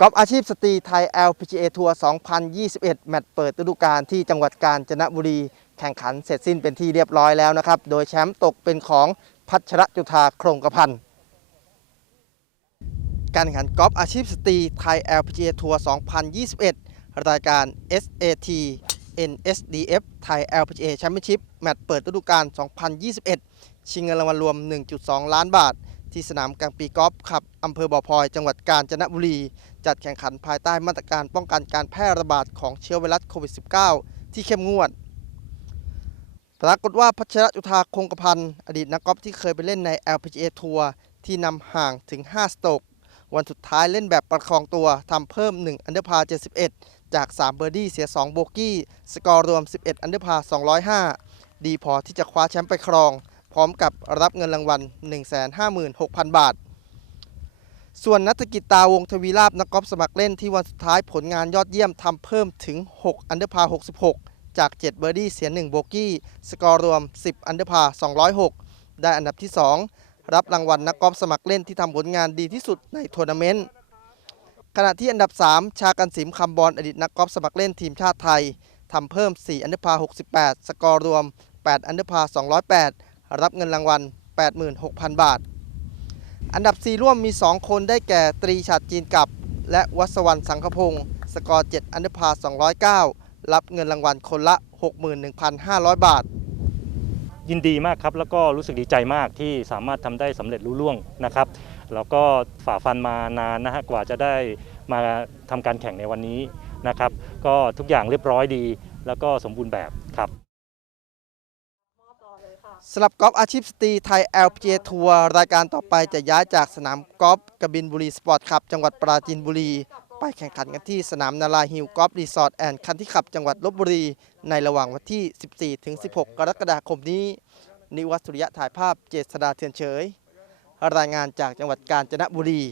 กอล์ฟอาชีพสตรีไทย LPGA ทัวร์ 2021 แมตช์เปิดฤดูกาลที่จังหวัดกาญจนบุรี แข่งขันเสร็จสิ้นเป็นที่เรียบร้อยแล้วนะครับ โดยแชมป์ตกเป็นของพัชรจุธาโครงกระพันธ์การแข่งขันกอล์ฟอาชีพสตรีไทย LPGA ทัวร์ 2021 รายการ SAT NSDF ไทย LPGA Championship แมตช์เปิดฤดูกาล 2021 ชิงเงินรางวัลรวม 1.2 ล้านบาท ที่สนามกลางปีกอล์ฟขับอำเภอบ่อพลอย จังหวัดกาญจนบุรี จัดแข่งขันภายใต้มาตรการป้องกันการแพร่ระบาดของเชื้อไวรัสโควิด -19 ที่เข้มงวด ปรากฏว่าพัชรจุธาคงกระพันธ์อดีตนักกอล์ฟที่เคยไปเล่นใน LPGA ทัวร์ที่นำห่างถึง 5 สโตกวันสุดท้ายเล่นแบบประคองตัวทำเพิ่ม 1 อันเดอร์พา 71 จาก 3 เบอร์ดี้เสีย 2 โบกี้ สกอร์รวม 11 อันเดอร์พา 205 ดีพอที่จะคว้าแชมป์ไปครอง พร้อมกับรับเงินรางวัล 156,000 บาท ส่วนนัฐกิจตาวงทวีราบนักกอล์ฟสมัครเล่นที่วันสุดท้ายผลงานยอดเยี่ยมทำเพิ่มถึง 6 อันเดอร์พา 66 จาก 7 เบอร์ดี้เสีย 1 โบกี้ สกอร์รวม 10 อันเดอร์พา 206 ได้อันดับที่ 2 รับรางวัลนักกอล์ฟสมัครเล่นที่ทำผลงานดีที่สุดในทัวร์นาเมนต์ขณะที่อันดับ 3 ชากันสิมคำบอลอดีตนักกอล์ฟสมัครเล่นทีมชาติไทยทำเพิ่ม 4 อันเดอร์พา 68 สกอร์รวม 8 อันเดอร์พา 208 รับเงินรางวัล 86,000 บาท อันดับ 4 ร่วมมี 2 คนได้แก่ตรีฉัดจีนกับ และวัสวรรณสังคพงศ์สกอร์7อันดอร์พา209 รับเงินรางวัลคนละ 61,500 บาท ยินดีมากครับ แล้วก็รู้สึกดีใจมากที่สามารถทำได้สำเร็จรุ่ล่วงนะครับ แล้วก็ฝ่าฟันมานานนะฮะกว่าจะได้มาทำการแข่งในวันนี้นะครับ ก็ทุกอย่างเรียบร้อยดี แล้วก็สมบูรณ์แบบครับ สำหรับกอล์ฟอาชีพสตรีไทย LPGA ทัวร์รายการต่อไปจะย้ายจากสนามกอล์ฟกบินบุรีสปอร์ตคลับ จังหวัดปราจีนบุรี ไปแข่งขันกันที่สนามนาราฮิลกอล์ฟรีสอร์ทแอนด์คันที่ขับจังหวัดลบบุรี ในระหว่างวันที่ 14-16 กรกฎาคมนี้ นิวัตสุริยะถ่ายภาพเจษดาเทือนเฉย รายงานจากจังหวัดกาญจนบุรี